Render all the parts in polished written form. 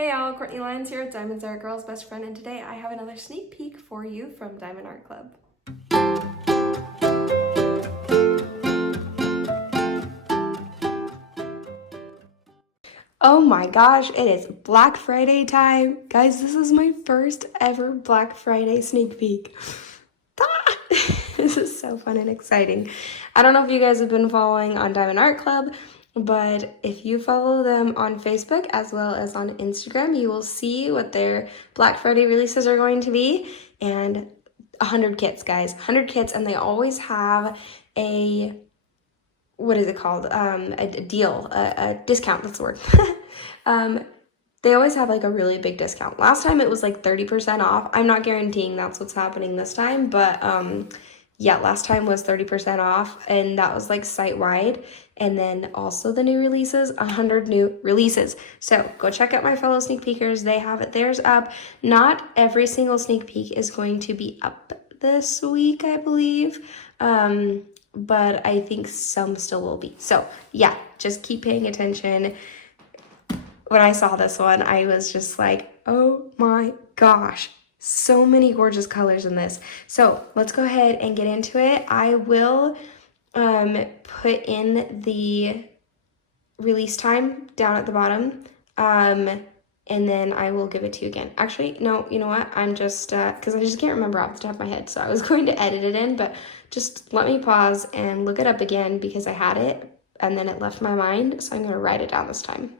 Hey y'all, Courtney Lyons here with Diamonds Are a Girl's Best Friend, and today I have another sneak peek for you from Diamond Art Club. Oh my gosh, it is Black Friday time. Guys, this is my first ever Black Friday sneak peek. This is so fun and exciting. I don't know if you guys have been following on Diamond Art Club, but if you follow them on Facebook as well as on Instagram, you will see what their Black Friday releases are going to be. And 100 kits, guys, 100 kits, and they always have a, what is it called? A deal, a discount, that's the word. They always have like a really big discount. Last time it was like 30% off. I'm not guaranteeing that's what's happening this time, but yeah, last time was 30% off, and that was like site-wide. And then also the new releases, 100 new releases. So go check out my fellow sneak peekers. They have it. Theirs up. Not every single sneak peek is going to be up this week, I believe. But I think some still will be. So yeah, just keep paying attention. When I saw this one, I was just like, oh my gosh, so many gorgeous colors in this. So let's go ahead and get into it. I will put in the release time down at the bottom, and then I will give it to you again. Actually, no, you know what? I'm just, because I just can't remember off the top of my head, so I was going to edit it in, but just let me pause and look it up again because I had it, and then it left my mind, so I'm going to write it down this time.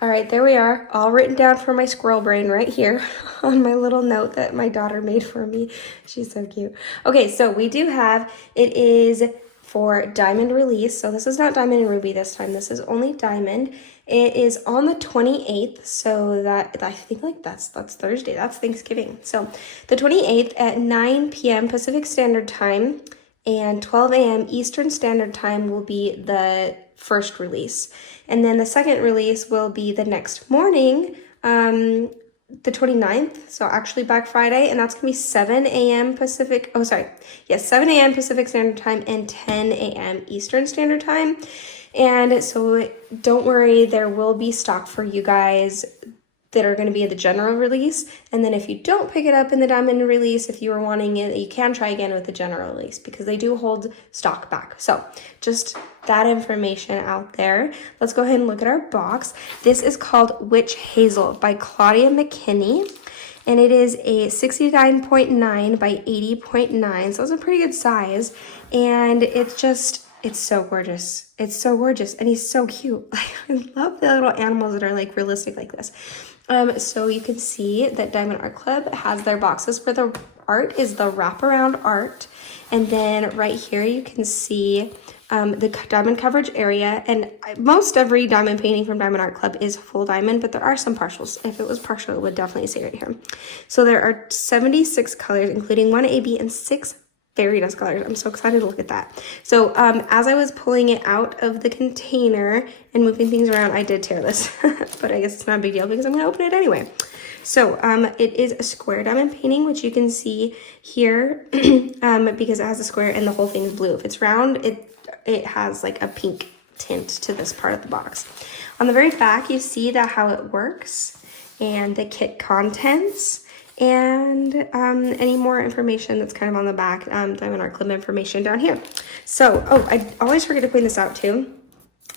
All right, there we are, all written down for my squirrel brain right here on my little note that my daughter made for me. She's so cute. Okay, so we do have, it is for diamond release. So this is not diamond and ruby this time. This is only diamond. It is on the 28th, so that, I think like that's Thursday. That's Thanksgiving. So the 28th at 9 p.m. Pacific Standard Time and 12 a.m. Eastern Standard Time will be the first release. And then the second release will be the next morning, the 29th, so actually Black Friday, and that's going to be 7 a.m. Pacific, 7 a.m. Pacific Standard Time and 10 a.m. Eastern Standard Time. And so don't worry, there will be stock for you guys that are going to be the general release. And then if you don't pick it up in the diamond release, if you are wanting it, you can try again with the general release because they do hold stock back. So just that information out there. Let's go ahead and look at our box. This is called Witch Hazel by Claudia McKinney. And it is a 69.9 by 80.9. So it's a pretty good size. And it's so gorgeous. It's so gorgeous. And he's so cute. I love the little animals that are like realistic like this. So you can see that Diamond Art Club has their boxes for the art is the wraparound art. And then right here you can see the diamond coverage area. And most every diamond painting from Diamond Art Club is full diamond, but there are some partials. If it was partial, it would definitely say right here. So there are 76 colors, including 1 AB and 6 fairy dust colors. I'm so excited to look at that. So as I was pulling it out of the container and moving things around, I did tear this, but I guess it's not a big deal because I'm going to open it anyway. So it is a square diamond painting, which you can see here because it has a square and the whole thing is blue. If it's round, it has like a pink tint to this part of the box. On the very back, you see that how it works and the kit contents. And any more information that's kind of on the back, Diamond Art Club information down here. So, I always forget to point this out too.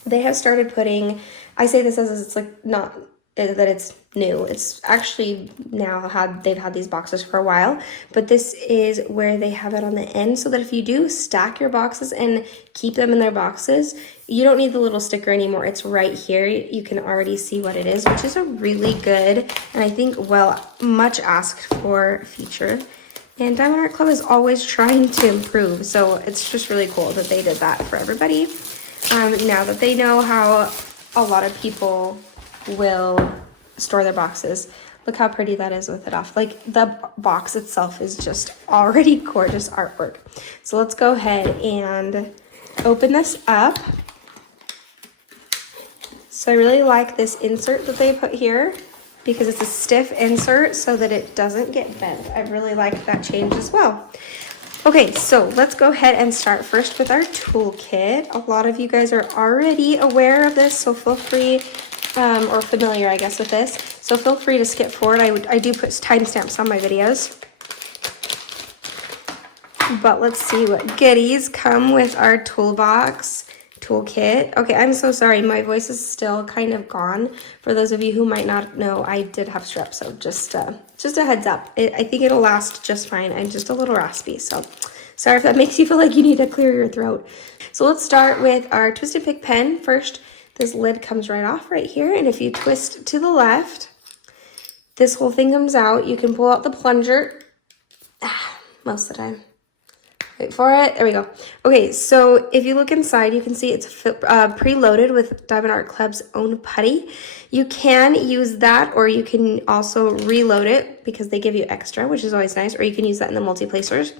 They have started putting, I say this as it's like not that it's new. It's actually now they've had these boxes for a while, but this is where they have it on the end so that if you do stack your boxes and keep them in their boxes, you don't need the little sticker anymore. It's right here. You can already see what it is, which is a really good, and I think, much asked for feature. And Diamond Art Club is always trying to improve, so it's just really cool that they did that for everybody. Now that they know how a lot of people will store their boxes. Look how pretty that is with it off. Like the box itself is just already gorgeous artwork. So let's go ahead and open this up. So I really like this insert that they put here because it's a stiff insert so that it doesn't get bent. I really like that change as well. Okay, so let's go ahead and start first with our toolkit. A lot of you guys are already aware of this, so feel free or familiar, I guess, with this. So feel free to skip forward. I do put timestamps on my videos. But let's see what goodies come with our toolbox toolkit. Okay, I'm so sorry. My voice is still kind of gone. For those of you who might not know, I did have strep, so just a heads up. I think it'll last just fine. I'm just a little raspy, so sorry if that makes you feel like you need to clear your throat. So let's start with our Twisted Pick pen. First, this lid comes right off right here, and if you twist to the left, this whole thing comes out. You can pull out the plunger most of the time. Wait for it. There we go. Okay, so if you look inside, you can see it's preloaded with Diamond Art Club's own putty. You can use that, or you can also reload it because they give you extra, which is always nice, or you can use that in the multi-placers.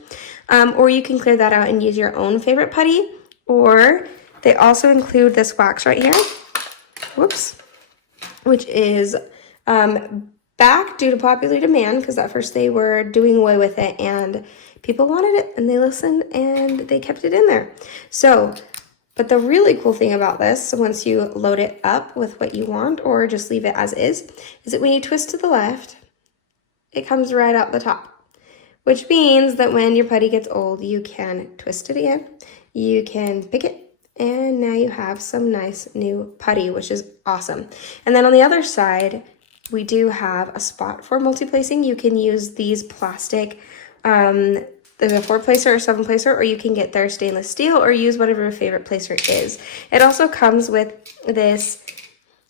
Or you can clear that out and use your own favorite putty, or they also include this wax right here, whoops, which is back due to popular demand because at first they were doing away with it and people wanted it and they listened and they kept it in there. So, but the really cool thing about this, once you load it up with what you want or just leave it as is that when you twist to the left, it comes right out the top, which means that when your putty gets old, you can twist it again, you can pick it, and now you have some nice new putty, which is awesome. And then on the other side, we do have a spot for multi-placing. You can use these plastic, there's a 4-placer or 7-placer, or you can get their stainless steel or use whatever your favorite placer is. It also comes with this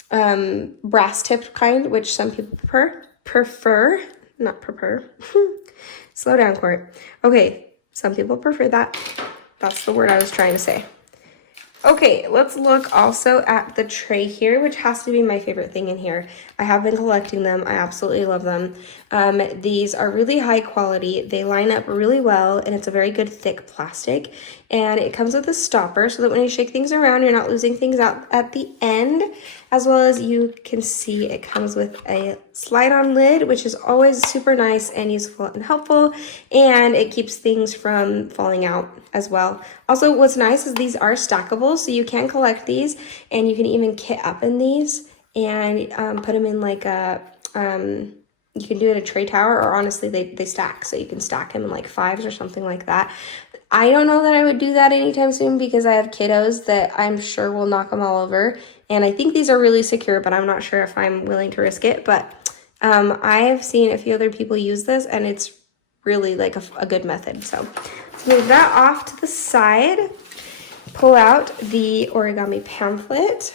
brass tipped kind, which some people prefer. Slow down, Court. Okay, some people prefer that. That's the word I was trying to say. Okay, let's look also at the tray here, which has to be my favorite thing in here. I have been collecting them. I absolutely love them. These are really high quality. They line up really well, and it's a very good thick plastic. And it comes with a stopper so that when you shake things around, you're not losing things out at the end. As well as you can see, it comes with a slide-on lid, which is always super nice and useful and helpful. And it keeps things from falling out as well. Also, what's nice is these are stackable, so you can collect these and you can even kit up in these and put them in like a, you can do it in a tray tower, or honestly they stack, so you can stack them in like 5s or something like that. I don't know that I would do that anytime soon because I have kiddos that I'm sure will knock them all over, and I think these are really secure, but I'm not sure if I'm willing to risk it. But I have seen a few other people use this, and it's really like a good method. So let's move that off to the side. Pull out the origami pamphlet.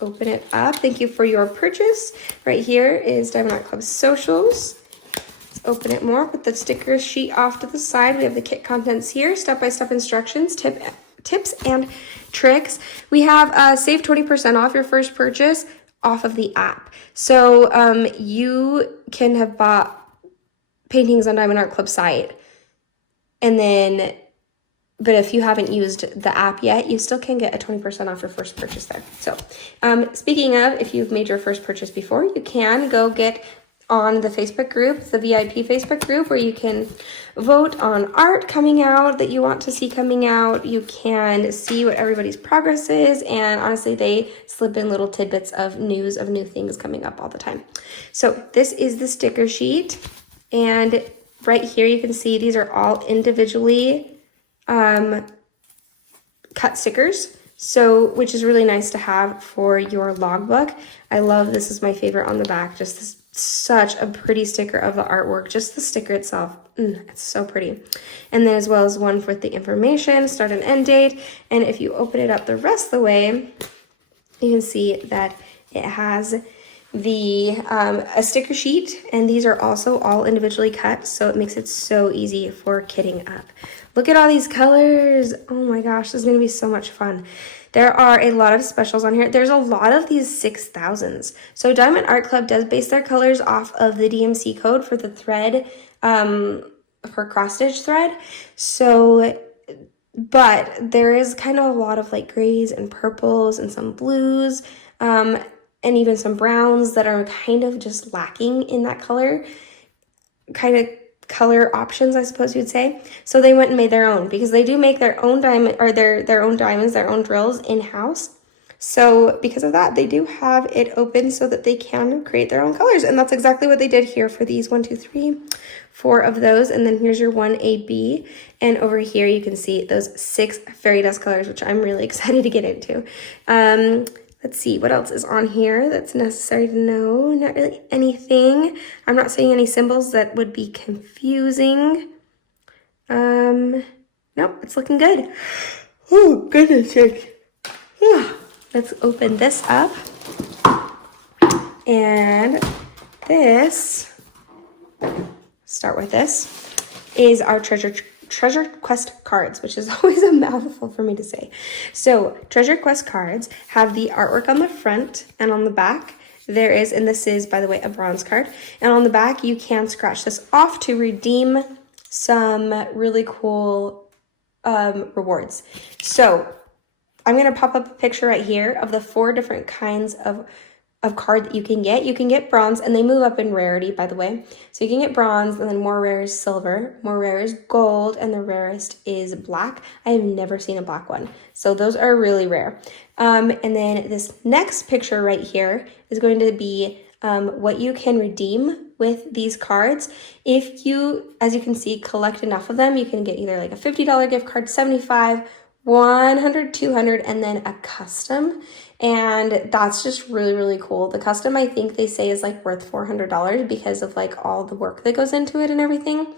Open it up. Thank you for your purchase. Right here is Diamond Art Club socials. Let's open it more. Put the sticker sheet off to the side. We have the kit contents here, step-by-step instructions, tips and tricks. We have save 20% off your first purchase off of the app. So you can have bought paintings on Diamond Art Club site, and then but if you haven't used the app yet, you still can get a 20% off your first purchase there. So speaking of, if you've made your first purchase before, you can go get on the Facebook group, the VIP Facebook group, where you can vote on art coming out that you want to see coming out. You can see what everybody's progress is, and honestly, they slip in little tidbits of news of new things coming up all the time. So this is the sticker sheet, and right here you can see these are all individually cut stickers, so which is really nice to have for your logbook. I love this, is my favorite on the back. Just this, such a pretty sticker of the artwork, just the sticker itself. It's so pretty. And then as well as one with the information, start and end date. And if you open it up the rest of the way, you can see that it has the a sticker sheet, and these are also all individually cut, so it makes it so easy for kitting up. Look at all these colors. Oh my gosh, this is gonna be so much fun. There are a lot of specials on here. There's a lot of these 6000s. So Diamond Art Club does base their colors off of the DMC code for the thread, for cross stitch thread. So, but there is kind of a lot of like grays and purples and some blues, and even some browns that are kind of just lacking in that color, kind of color options, I suppose you'd say. So they went and made their own, because they do make their own diamond, or their own diamonds, their own drills in-house. So because of that, they do have it open so that they can create their own colors. And that's exactly what they did here for these 1, 2, 3, 4 of those. And then here's your 1AB. And over here, you can see those 6 fairy dust colors, which I'm really excited to get into. Let's see, what else is on here that's necessary to know? Not really anything. I'm not seeing any symbols that would be confusing. Nope, it's looking good. Oh, goodness sake. Let's open this up. And this, start with this, is our treasure quest cards, which is always a mouthful for me to say. So treasure quest cards have the artwork on the front, and on the back there is, and this is, by the way, a bronze card, and on the back you can scratch this off to redeem some really cool rewards. So I'm going to pop up a picture right here of the 4 different kinds of card that you can get. You can get bronze, and they move up in rarity, by the way. So you can get bronze, and then more rare is silver, more rare is gold, and the rarest is black. I have never seen a black one. So those are really rare. And then this next picture right here is going to be what you can redeem with these cards. If you, as you can see, collect enough of them, you can get either like a $50 gift card, 75, 100, 200, and then a custom. And that's just really, really cool. The custom, I think they say, is like worth $400 because of like all the work that goes into it and everything.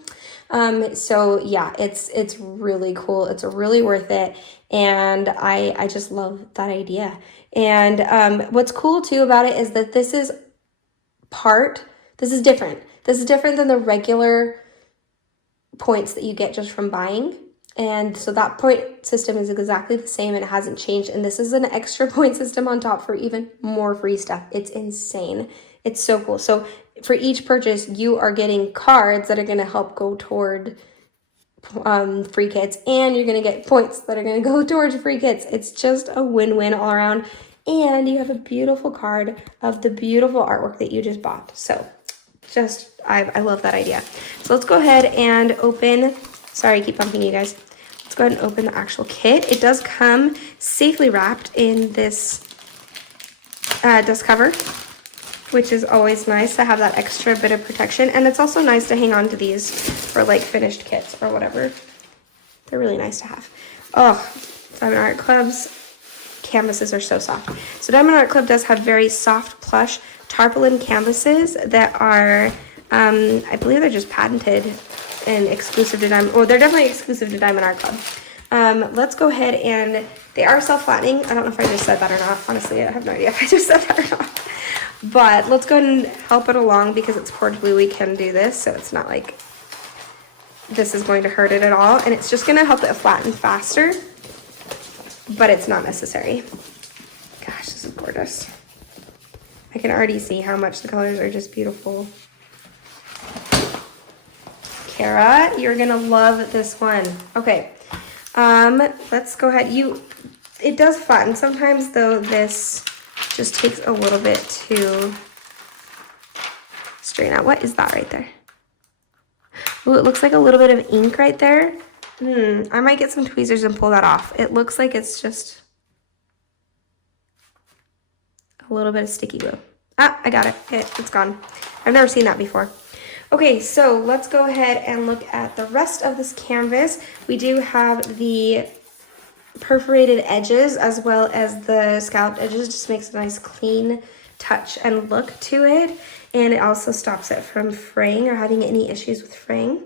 So yeah, it's really cool. It's really worth it. And I just love that idea. And what's cool too about it is that this is different. This is different than the regular points that you get just from buying. And so that point system is exactly the same and it hasn't changed. And this is an extra point system on top for even more free stuff. It's insane. It's so cool. So for each purchase, you are getting cards that are going to help go toward free kits. And you're going to get points that are going to go towards free kits. It's just a win-win all around. And you have a beautiful card of the beautiful artwork that you just bought. So I love that idea. So let's go ahead and open. Sorry, I keep bumping you guys. Let's go ahead and open the actual kit. It does come safely wrapped in this dust cover, which is always nice to have that extra bit of protection. And it's also nice to hang on to these for like finished kits or whatever. They're really nice to have. Oh, Diamond Art Club's canvases are so soft. So Diamond Art Club does have very soft plush tarpaulin canvases that are, I believe they're just patented and exclusive to Diamond, or they're definitely exclusive to Diamond Art Club. Let's go ahead, and they are self-flattening. I don't know if I just said that or not. Honestly, I have no idea if I just said that or not. But let's go ahead and help it along because it's portably we can do this, so it's not like this is going to hurt it at all. And it's just going to help it flatten faster, but it's not necessary. Gosh, this is gorgeous. I can already see how much the colors are just beautiful. Kara, you're gonna love this one. Okay, let's go ahead. It does flatten. Sometimes though, this just takes a little bit to straighten out. What is that right there? Ooh, it looks like a little bit of ink right there. I might get some tweezers and pull that off. It looks like it's just a little bit of sticky glue. Ah, I got it. It's gone. I've never seen that before. Okay, so let's go ahead and look at the rest of this canvas. We do have the perforated edges as well as the scalloped edges. Just makes a nice clean touch and look to it. And it also stops it from fraying or having any issues with fraying.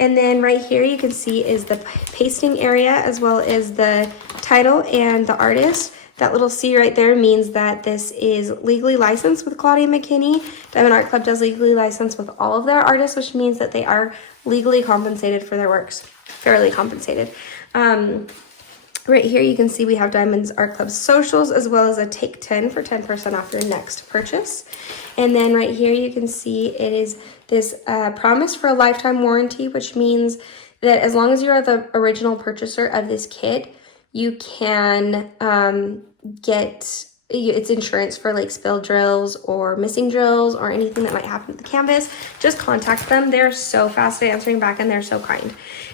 And then right here you can see is the pasting area as well as the title and the artist. That little C right there means that this is legally licensed with Claudia McKinney. Diamond Art Club does legally license with all of their artists, which means that they are legally compensated for their works, fairly compensated. Right here you can see we have Diamond Art Club socials as well as a take 10 for 10% off your next purchase. And then right here you can see it is this promise for a lifetime warranty, which means that as long as you are the original purchaser of this kit, you can get its insurance for like spilled drills or missing drills or anything that might happen to the canvas. Just contact them. They're so fast at answering back and they're so kind.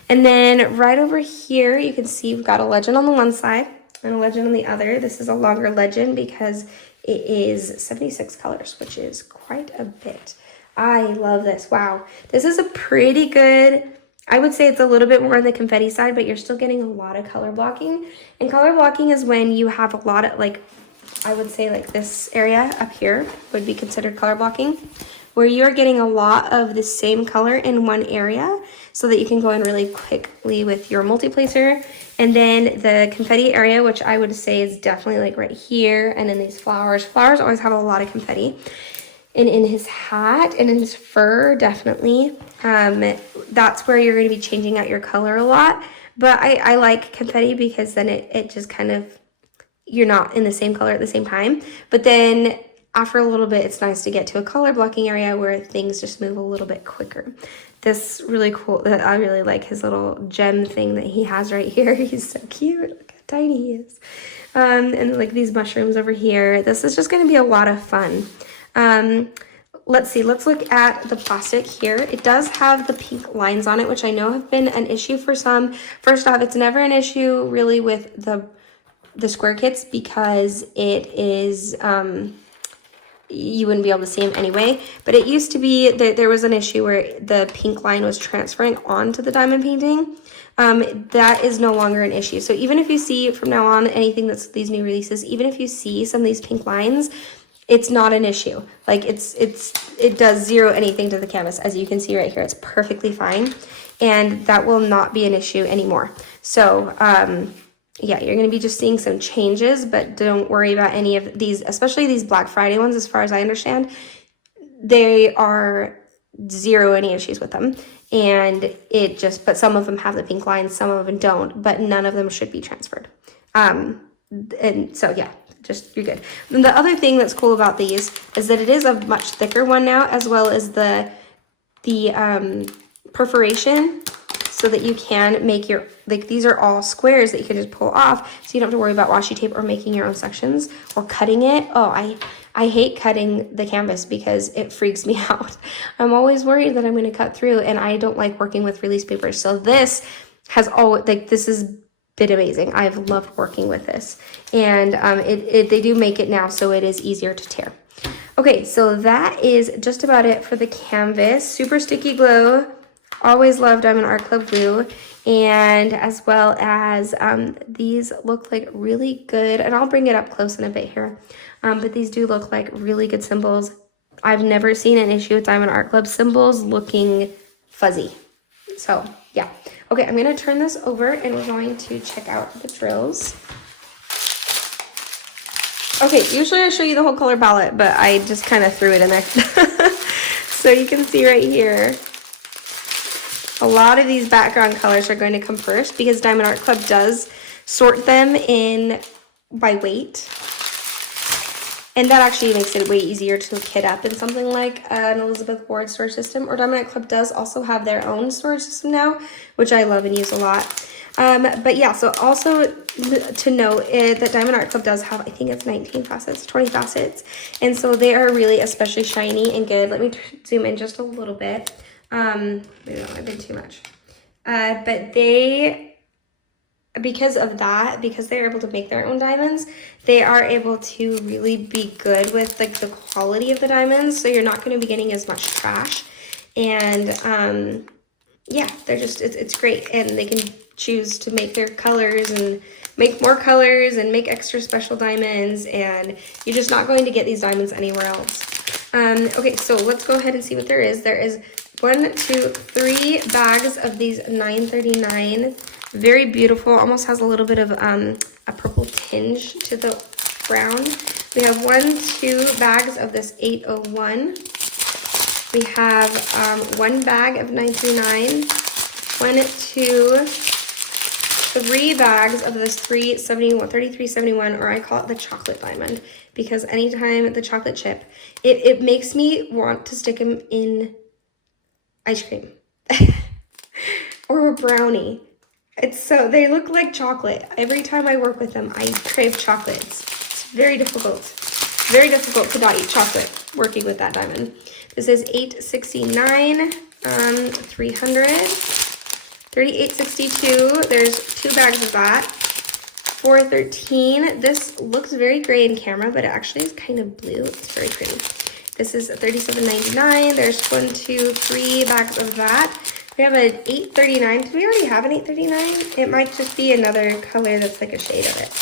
And then right over here, you can see we've got a legend on the one side and a legend on the other. This is a longer legend because it is 76 colors, which is quite a bit. I love this. Wow. This is a pretty good, I would say it's a little bit more on the confetti side, but you're still getting a lot of color blocking. And color blocking is when you have a lot of, like, I would say like this area up here would be considered color blocking, where you're getting a lot of the same color in one area so that you can go in really quickly with your multiplacer. And then the confetti area, which I would say is definitely like right here, and in these flowers. Flowers always have a lot of confetti. And in his hat and in his fur, definitely. That's where you're going to be changing out your color a lot. But I like confetti because then it just kind of, you're not in the same color at the same time. But then after a little bit, it's nice to get to a color blocking area where things just move a little bit quicker. This really cool, I really like his little gem thing that he has right here. He's so cute. Look how tiny he is. And like these mushrooms over here. This is just going to be a lot of fun. Let's see, let's look at the plastic here. It does have the pink lines on it, which I know have been an issue for some. First off, it's never an issue really with the square kits because it is, you wouldn't be able to see them anyway. But it used to be that there was an issue where the pink line was transferring onto the diamond painting. That is no longer an issue. So even if you see from now on anything that's these new releases, even if you see some of these pink lines, it's not an issue. Like it does zero anything to the canvas. As you can see right here, it's perfectly fine. And that will not be an issue anymore. So, yeah, you're going to be just seeing some changes, but don't worry about any of these, especially these Black Friday ones, as far as I understand. They are zero any issues with them. And but some of them have the pink lines, some of them don't, but none of them should be transferred. And so, yeah. Just you're good. And the other thing that's cool about these is that it is a much thicker one now, as well as the perforation, so that you can make your, like, these are all squares that you can just pull off, so you don't have to worry about washi tape or making your own sections or cutting it. Oh, I hate cutting the canvas because it freaks me out. I'm always worried that I'm going to cut through, and I don't like working with release paper. So this has always, like, this is been amazing. I've loved working with this, and they do make it now so it is easier to tear. Okay, so that is just about it for the canvas. Super sticky glue. Always love Diamond Art Club glue, and as well as these look like really good, and I'll bring it up close in a bit here, but these do look like really good symbols. I've never seen an issue with Diamond Art Club symbols looking fuzzy. So yeah. Okay, I'm going to turn this over and we're going to check out the drills. Okay, usually I show you the whole color palette, but I just kind of threw it in there. So you can see right here, a lot of these background colors are going to come first because Diamond Art Club does sort them in by weight. And that actually makes it way easier to kit up in something like an Elizabeth Ward storage system. Or Diamond Art Club does also have their own storage system now, which I love and use a lot. But yeah, so also to note that Diamond Art Club does have, I think it's 19 facets, 20 facets. And so they are really especially shiny and good. Let me zoom in just a little bit. Maybe that might have been too much. But they, because of that, because they're able to make their own diamonds, they are able to really be good with like the quality of the diamonds. So you're not going to be getting as much trash. And yeah, they're just, it's great. And they can choose to make their colors and make more colors and make extra special diamonds. And you're just not going to get these diamonds anywhere else. Okay, so let's go ahead and see what there is. There is 1, 2, 3 bags of these 939. Very beautiful, almost has a little bit of a purple tinge to the brown. We have 1, 2 bags of this 801. We have 1 bag of 939. 1, 2, 3 bags of this 3371, or I call it the chocolate diamond, because anytime the chocolate chip, it makes me want to stick them in ice cream or a brownie. They look like chocolate. Every time I work with them, I crave chocolates. It's very difficult to not eat chocolate working with that diamond. This is 869, 300, 3862. There's 2 bags of that. 413. This looks very gray in camera, but it actually is kind of blue. It's very pretty. This is $37.99. There's 1, 2, 3 bags of that. We have an $8.39. Do we already have an $8.39? It might just be another color that's like a shade of it.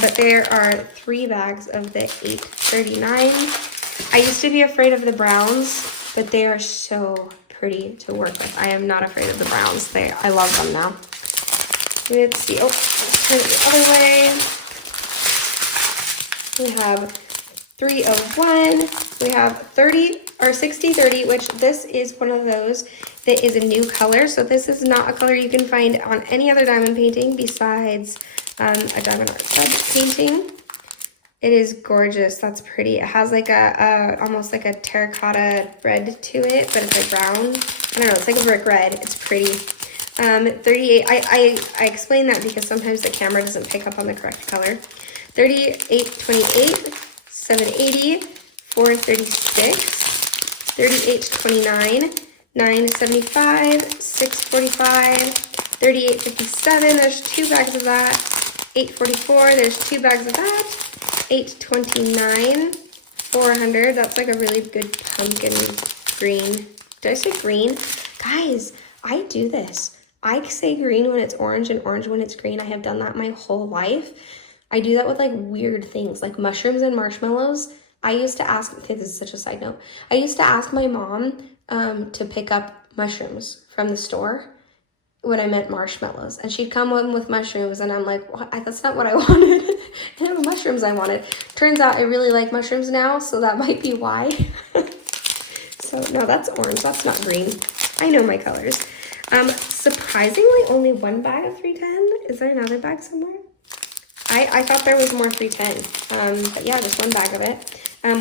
But there are 3 bags of the $8.39. I used to be afraid of the browns, but they are so pretty to work with. I am not afraid of the browns. I love them now. Let's see. Oh, let's turn it the other way. We have 301. We have 30 or 60/30, which this is one of those that is a new color. So this is not a color you can find on any other diamond painting besides a diamond art stud painting. It is gorgeous. That's pretty. It has like almost like a terracotta red to it, but it's like brown. I don't know. It's like a brick red. It's pretty. 38. I explain that because sometimes the camera doesn't pick up on the correct color. 38.28, 780, 436, 38.29, 975, 645, 38.57. There's 2 bags of that. 844. There's 2 bags of that. 829, 400. That's like a really good pumpkin green. Did I say green? Guys, I do this. I say green when it's orange and orange when it's green. I have done that my whole life. I do that with like weird things like mushrooms and marshmallows. I used to ask, okay, this is such a side note. I used to ask my mom to pick up mushrooms from the store when I meant marshmallows. And she'd come in with mushrooms and I'm like, what? That's not what I wanted. And the mushrooms I wanted. Turns out I really like mushrooms now, so that might be why. So no, that's orange. That's not green. I know my colors. Surprisingly, only 1 bag of 310. Is there another bag somewhere? I thought there was more 310. But yeah, just 1 bag of it.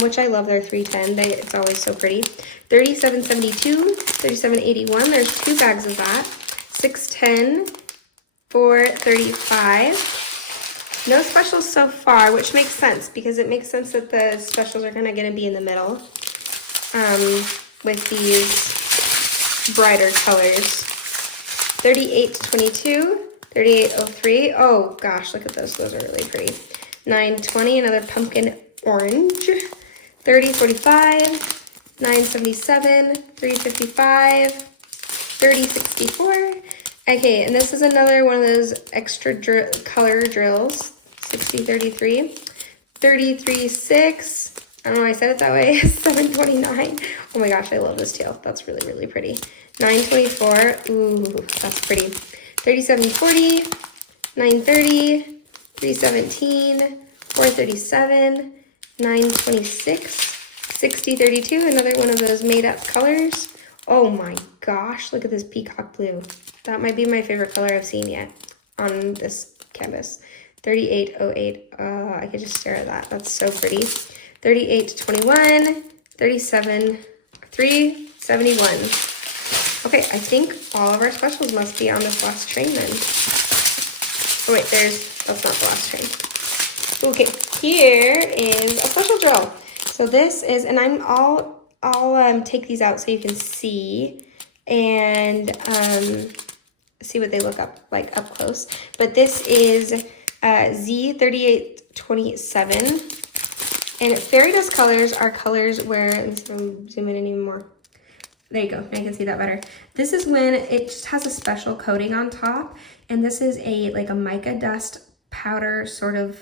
Which I love their 310. It's always so pretty. 37.72, 37.81. There's 2 bags of that. 610, 435. No specials so far, which makes sense because it makes sense that the specials are gonna be in the middle with these brighter colors. 38.22, 38.03. Oh gosh, look at those. Those are really pretty. 9.20, another pumpkin orange. 30.45, 9.77, 3.55, 30.64. Okay, and this is another one of those extra color drills. 60.33, 33.6. I don't know why I said it that way. 7.29. Oh my gosh, I love this tail. That's really, really pretty. 9.24. Ooh, that's pretty. 37.40, 9.30, 3.17, 4.37, 9.26, 60.32. Another one of those made up colors. Oh my gosh, look at this peacock blue. That might be my favorite color I've seen yet on this canvas. 38.08. I could just stare at that. That's so pretty. 38.21, 37, 3.71. Okay, I think all of our specials must be on this last train then. Oh wait, that's not the last train. Okay, here is a special drill. So this is, and I'll take these out so you can see and see what they look like up close. But this is Z3827, and fairy dust colors are colors where, let's zoom in even more. There you go, now you can see that better. This is when it just has a special coating on top, and this is like a mica dust powder sort of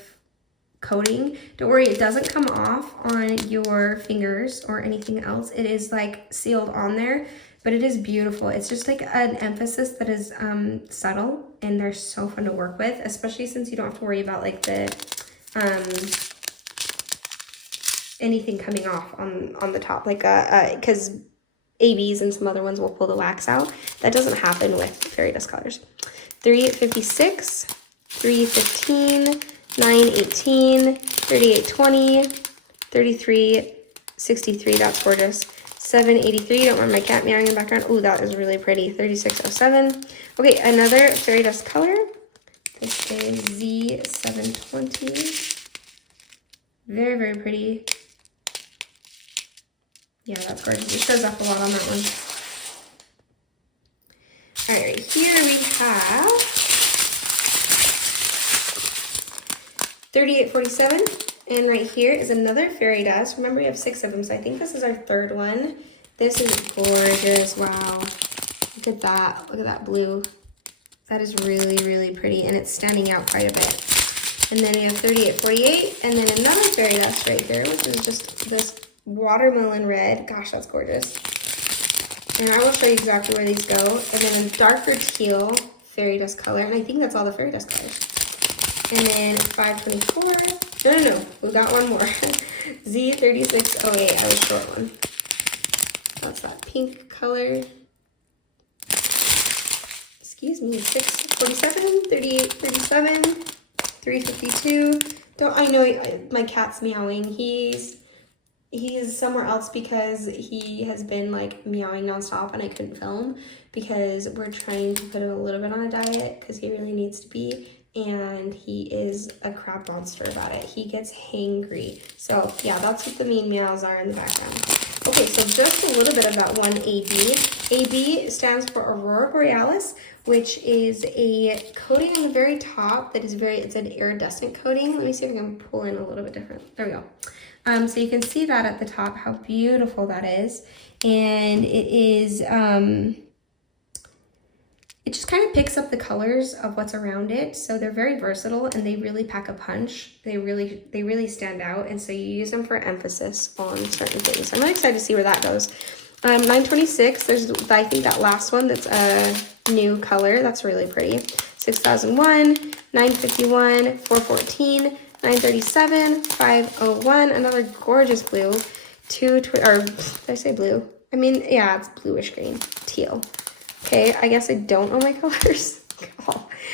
coating. Don't worry, it doesn't come off on your fingers or anything else. It is like sealed on there, but it is beautiful. It's just like an emphasis that is subtle, and they're so fun to work with, especially since you don't have to worry about like the anything coming off on the top, like because ABs and some other ones will pull the wax out. That doesn't happen with fairy dust colors. 3.56, 3.15, 9.18, 38.20, 33.63. That's gorgeous. 7.83. Don't mind my cat meowing in the background. Oh, that is really pretty. 36.07. Okay, another fairy dust color. This is Z720. Very, very pretty. Yeah, that's gorgeous. It shows up a lot on that one. All right, here we have 3847. And right here is another fairy dust. Remember, we have 6 of them, so I think this is our 3rd one. This is gorgeous. Wow. Look at that. Look at that blue. That is really, really pretty, and it's standing out quite a bit. And then we have 3848, and then another fairy dust right here, which is just this watermelon red. Gosh, that's gorgeous. And I will show you exactly where these go. And then a darker teal fairy dust color, and I think that's all the fairy dust colors. And then 524. No, we got one more. Z3608, I was short one. That's that pink color. Excuse me, 647, 3837, 352. I know my cat's meowing. He's somewhere else because he has been like meowing nonstop and I couldn't film because we're trying to put him a little bit on a diet because he really needs to be, and he is a crab monster about it. He gets hangry. So yeah, that's what the mean meows are in the background. Okay, so just a little bit about one AB. AB stands for Aurora Borealis, which is a coating on the very top that is it's an iridescent coating. Let me see if I can pull in a little bit different. There we go. So you can see that at the top, how beautiful that is. And it is, it just kind of picks up the colors of what's around it. So they're very versatile and they really pack a punch. They really stand out. And so you use them for emphasis on certain things. I'm really excited to see where that goes. 926, there's, I think that last one that's a new color. That's really pretty. 6001, 951, 414, 937, 501, another gorgeous blue. Did I say blue? I mean, yeah, it's bluish green, teal. Okay, I guess I don't know my colors.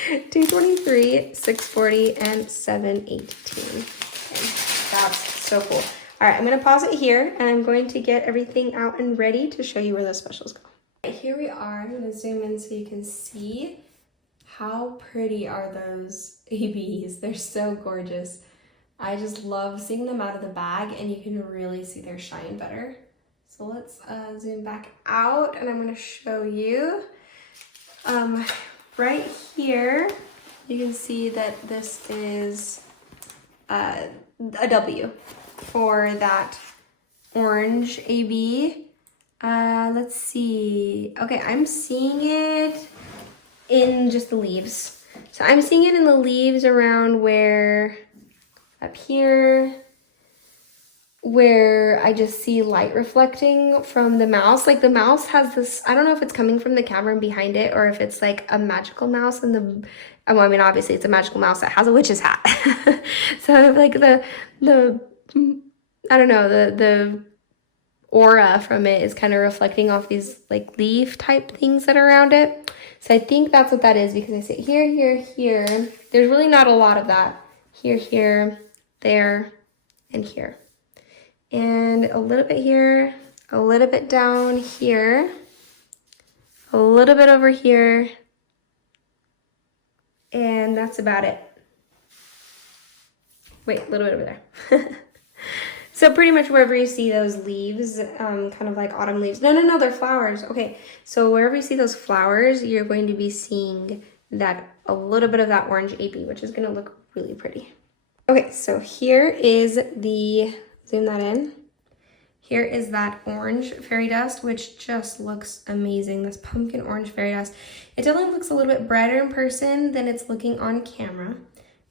223, 640, and 718. Okay, that's so cool. All right, I'm gonna pause it here and I'm going to get everything out and ready to show you where the specials go. Right, here we are. I'm gonna zoom in so you can see how pretty are those ABs. They're so gorgeous. I just love seeing them out of the bag and you can really see their shine better. So let's zoom back out and I'm gonna show you. Right here, you can see that this is a W for that orange AB. Let's see. Okay, I'm seeing it in just the leaves. So I'm seeing it in the leaves around where, up here, where I just see light reflecting from the mouse. Like the mouse has this, I don't know if it's coming from the camera and behind it or if it's like a magical mouse and the, well, I mean, obviously it's a magical mouse that has a witch's hat. So like the I don't know, the aura from it is kind of reflecting off these like leaf type things that are around it. So I think that's what that is because I see it here, here, here. There's really not a lot of that. Here, here, there, and here. And a little bit here, a little bit down here, a little bit over here, and that's about it. Wait, a little bit over there. So pretty much wherever you see those leaves, kind of like autumn leaves. No, they're flowers. Okay, so wherever you see those flowers, you're going to be seeing that a little bit of that orange AB, which is going to look really pretty. Okay, so here is the, zoom that in. Here is that orange fairy dust, which just looks amazing. This pumpkin orange fairy dust. It definitely looks a little bit brighter in person than it's looking on camera,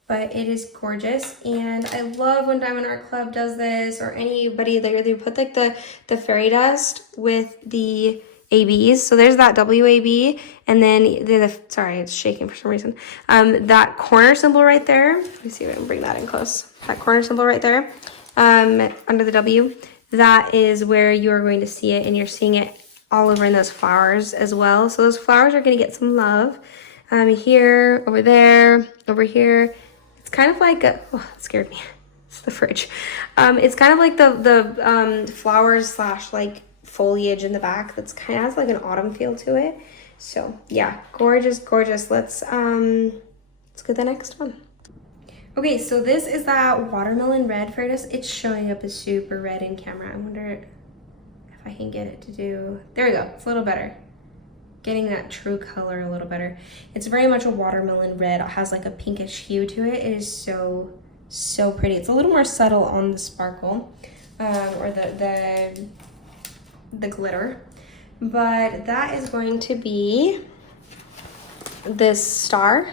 but it is gorgeous. And I love when Diamond Art Club does this, or anybody, they put like the fairy dust with the ABs. So there's that WAB, and then sorry, it's shaking for some reason. That corner symbol right there. Let me see if I can bring that in close. That corner symbol right there, under the W. That is where you're going to see it, and you're seeing it all over in those flowers as well. So those flowers are going to get some love. Here, over there, over here. It's kind of like a, oh, it scared me. It's the fridge. It's kind of like the flowers slash like foliage in the back that's kind of has like an autumn feel to it. So yeah, gorgeous, gorgeous. Let's get the next one. Okay, so this is that watermelon red fairy dust. It's showing up as super red in camera. I wonder if I can get it to do, there we go, it's a little better. Getting that true color a little better. It's very much a watermelon red. It has like a pinkish hue to it. It is so, So pretty. It's a little more subtle on the sparkle, or the glitter. But that is going to be this star.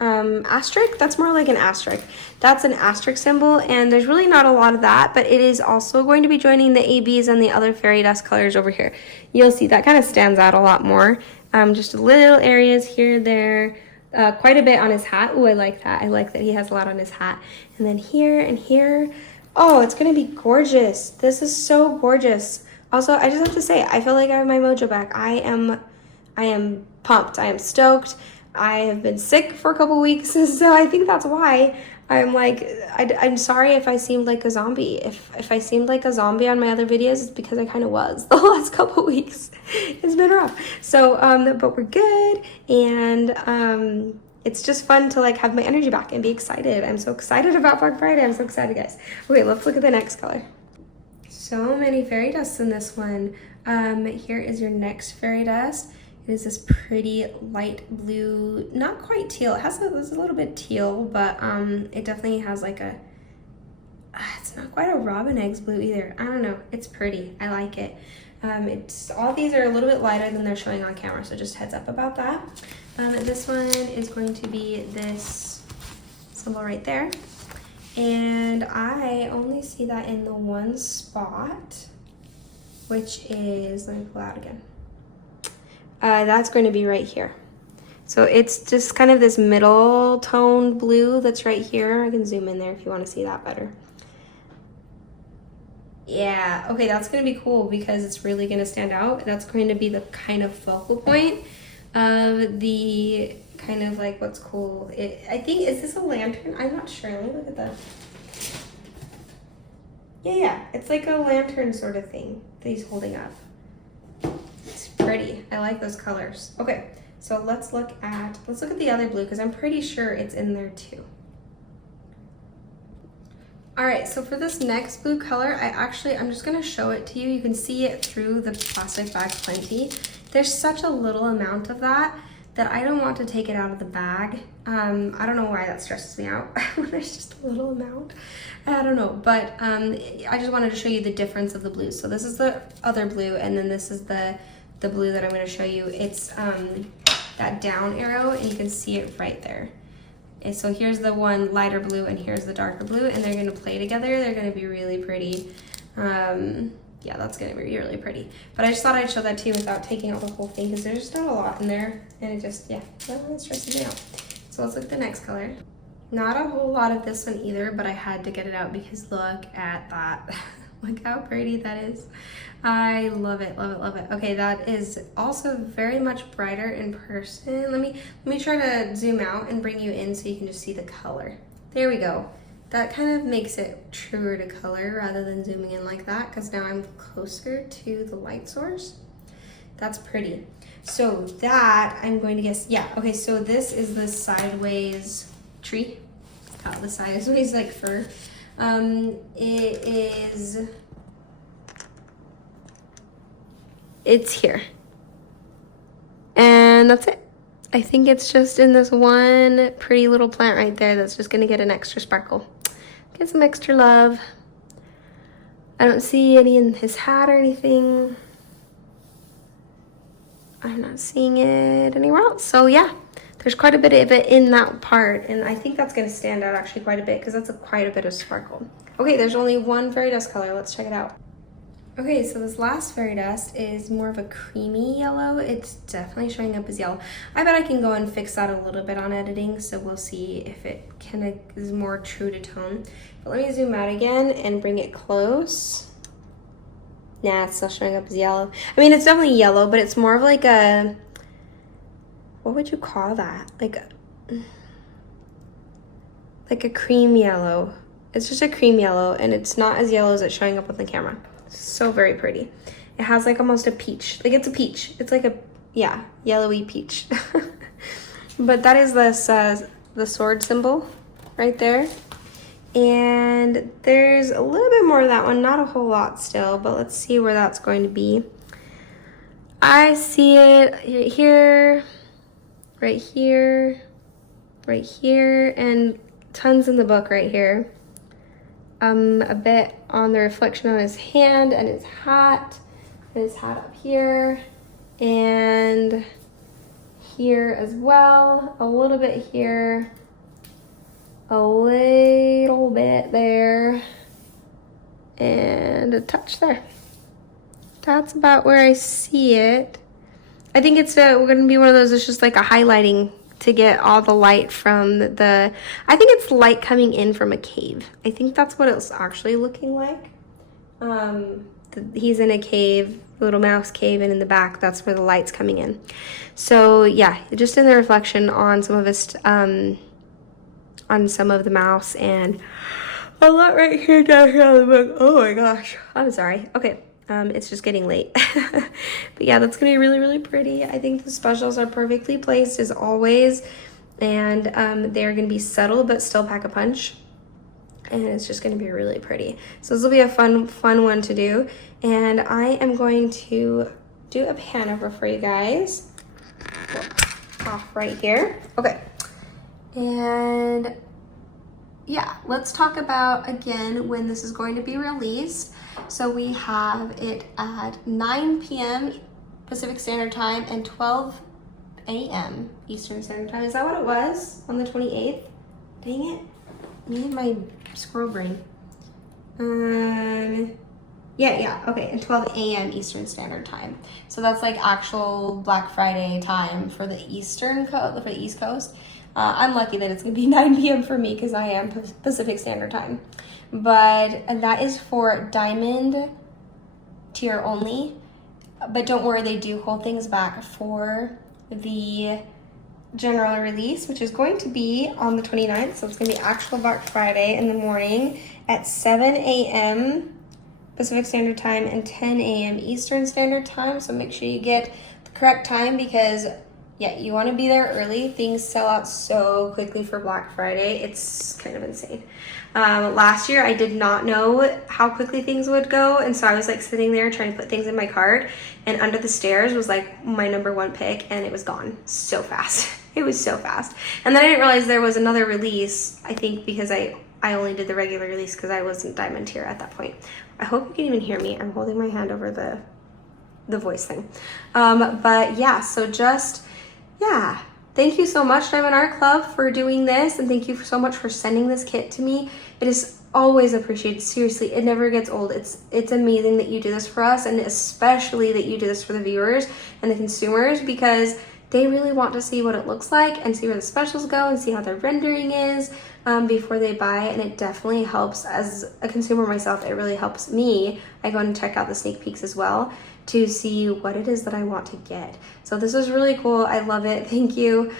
Asterisk, that's more like an asterisk. That's an asterisk symbol, and there's really not a lot of that, but it is also going to be joining the ABs and the other fairy dust colors over here. You'll see that kind of stands out a lot more. Just little areas here, there, quite a bit on his hat. Oh, I like that. I like that he has a lot on his hat. And then here and here. Oh, it's gonna be gorgeous. This is so gorgeous. Also, I just have to say, I feel like I have my mojo back. I am pumped. I am stoked. I have been sick for a couple weeks, so I think that's why I'm like, I'm sorry if I seemed like a zombie. If I seemed like a zombie on my other videos, it's because I kind of was the last couple weeks. It's been rough. So, but we're good, and it's just fun to like have my energy back and be excited. I'm so excited about Black Friday. I'm so excited, guys. Okay, let's look at the next color. So many fairy dusts in this one. Here is your next fairy dust. It is this pretty light blue, not quite teal. It's a little bit teal, but it definitely has like a, it's not quite a robin eggs blue either. I don't know, it's pretty, I like it. All these are a little bit lighter than they're showing on camera, so just heads up about that. This one is going to be this symbol right there. And I only see that in the one spot, which is, let me pull out again. That's going to be right here. So it's just kind of this middle toned blue that's right here. I can zoom in there if you want to see that better. Yeah, okay, that's going to be cool because it's really going to stand out. That's going to be the kind of focal point of the kind of like what's cool. I think, is this a lantern? I'm not sure. Let me look at that. Yeah, it's like a lantern sort of thing that he's holding up. Pretty. I like those colors. Okay, so let's look at the other blue because I'm pretty sure it's in there too. All right, so for this next blue color, I'm just gonna show it to you. You can see it through the plastic bag plenty. There's such a little amount of that I don't want to take it out of the bag. I don't know why that stresses me out when there's just a little amount. I don't know, but I just wanted to show you the difference of the blues. So this is the other blue, and then this is the blue that I'm going to show you. It's that down arrow, and you can see it right there. And so here's the one lighter blue, and here's the darker blue, and they're going to play together. They're going to be really pretty. Yeah, that's going to be really pretty. But I just thought I'd show that to you without taking out the whole thing, because there's just not a lot in there, and it just, yeah, that stresses me out. So let's look at the next color. Not a whole lot of this one either, but I had to get it out because look at that. Look how pretty that is. I love it, love it, love it. Okay, that is also very much brighter in person. Let me try to zoom out and bring you in so you can just see the color. There we go. That kind of makes it truer to color rather than zooming in like that, because now I'm closer to the light source. That's pretty. So that, I'm going to guess, yeah, okay, so this is the sideways tree. The sideways like fur. It's here. And that's it. I think it's just in this one pretty little plant right there that's just gonna get an extra sparkle. Get some extra love. I don't see any in his hat or anything. I'm not seeing it anywhere else. So yeah, there's quite a bit of it in that part, and I think that's gonna stand out actually quite a bit because that's quite a bit of sparkle. Okay, there's only one fairy dust color. Let's check it out. Okay, so this last fairy dust is more of a creamy yellow. It's definitely showing up as yellow. I bet I can go and fix that a little bit on editing, so we'll see if it kind of is more true to tone. But let me zoom out again and bring it close. Nah, it's still showing up as yellow. I mean, it's definitely yellow, but it's more of like a, what would you call that? Like a cream yellow. It's just a cream yellow, and it's not as yellow as it's showing up on the camera. So very pretty. It has like almost a peach. Like it's a peach. It's like a, yeah, yellowy peach. But that is this, the sword symbol right there. And there's a little bit more of that one. Not a whole lot still, but let's see where that's going to be. I see it here, right here, right here, and tons in the book right here. A bit on the reflection on his hand and his hat up here, and here as well, a little bit here, a little bit there, and a touch there. That's about where I see it. I think it's we're gonna be one of those, it's just like a highlighting to get all the light from the, I think it's light coming in from a cave. I think that's what it's actually looking like. He's in a cave, little mouse cave, and in the back, that's where the light's coming in. So yeah, just in the reflection on some of his, on some of the mouse, and a lot right here down here on the book. Oh my gosh, I'm sorry. Okay. It's just getting late. But yeah, that's gonna be really, really pretty. I think the specials are perfectly placed as always, and they're gonna be subtle but still pack a punch, and it's just gonna be really pretty. So this will be a fun one to do, and I am going to do a Panover for you guys. Off right here. Okay, and yeah, let's talk about again when this is going to be released. So we have it at 9 p.m. Pacific Standard Time and 12 a.m. Eastern Standard Time. Is that what it was on the 28th? Dang it. Me and my squirrel brain. Yeah, okay, and 12 a.m. Eastern Standard Time. So that's like actual Black Friday time for the East Coast. I'm lucky that it's gonna be 9 p.m. for me because I am Pacific Standard Time. But that is for Diamond tier only. But don't worry, they do hold things back for the general release, which is going to be on the 29th. So it's gonna be actual Black Friday in the morning at 7 a.m. Pacific Standard Time and 10 a.m. Eastern Standard Time. So make sure you get the correct time because yeah, you want to be there early. Things sell out so quickly for Black Friday. It's kind of insane. Last year, I did not know how quickly things would go. And so I was like sitting there trying to put things in my cart. And Under the Stairs was like my #1 pick. And it was gone so fast. It was so fast. And then I didn't realize there was another release. I think because I only did the regular release because I wasn't Diamond tier at that point. I hope you can even hear me. I'm holding my hand over the voice thing. But yeah, so just... yeah, thank you so much, Diamond Art Club, for doing this, and thank you so much for sending this kit to me. It is always appreciated. Seriously, it never gets old. It's amazing that you do this for us, and especially that you do this for the viewers and the consumers, because they really want to see what it looks like and see where the specials go and see how their rendering is before they buy. And it definitely helps as a consumer myself. It really helps me. I go and check out the sneak peeks as well to see what it is that I want to get. So this is really cool. I love it. Thank you.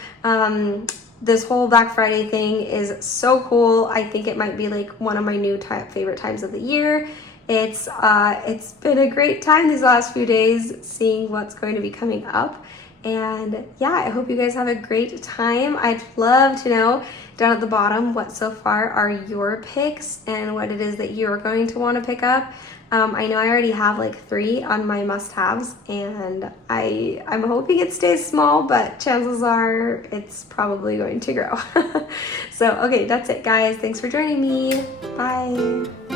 This whole Black Friday thing is so cool. I think it might be like one of my new favorite times of the year. It's been a great time these last few days seeing what's going to be coming up. And yeah, I hope you guys have a great time. I'd love to know down at the bottom what so far are your picks and what it is that you're going to want to pick up. I know I already have like 3 on my must-haves, and I'm hoping it stays small, but chances are it's probably going to grow. So, okay, that's it, guys. Thanks for joining me. Bye.